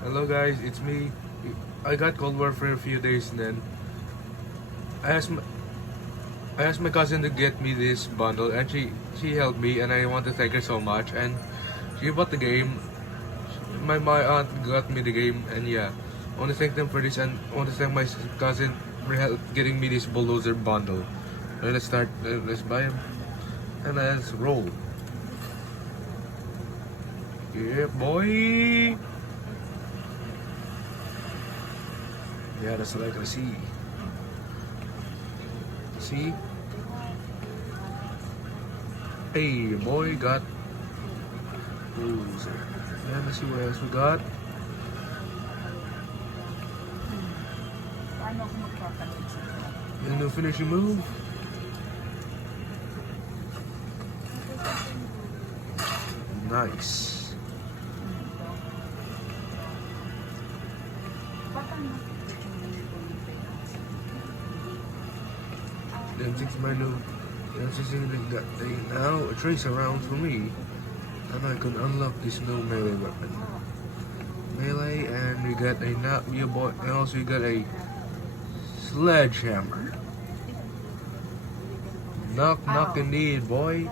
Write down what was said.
Hello guys, it's me. I got Cold War for a few days and then I asked my, I asked my cousin to get me this bundle and she helped me and I want to thank her so much and she bought the game. My aunt got me the game and yeah. I want to thank them for this and I want to thank my cousin for getting me this Bulldozer bundle. Let's start, let's buy him and let's roll. Yeah boy! Yeah, that's what I can see. See? Hey, boy, got Bulldozer. And let's see what else we got. Paano kung magpapanood sa The new finishing move. Nice. Then six my new that they now a trace around for me. And I can unlock this new melee weapon. Melee and we got a not me a boy and also we got a sledgehammer. Knock knock indeed, boy.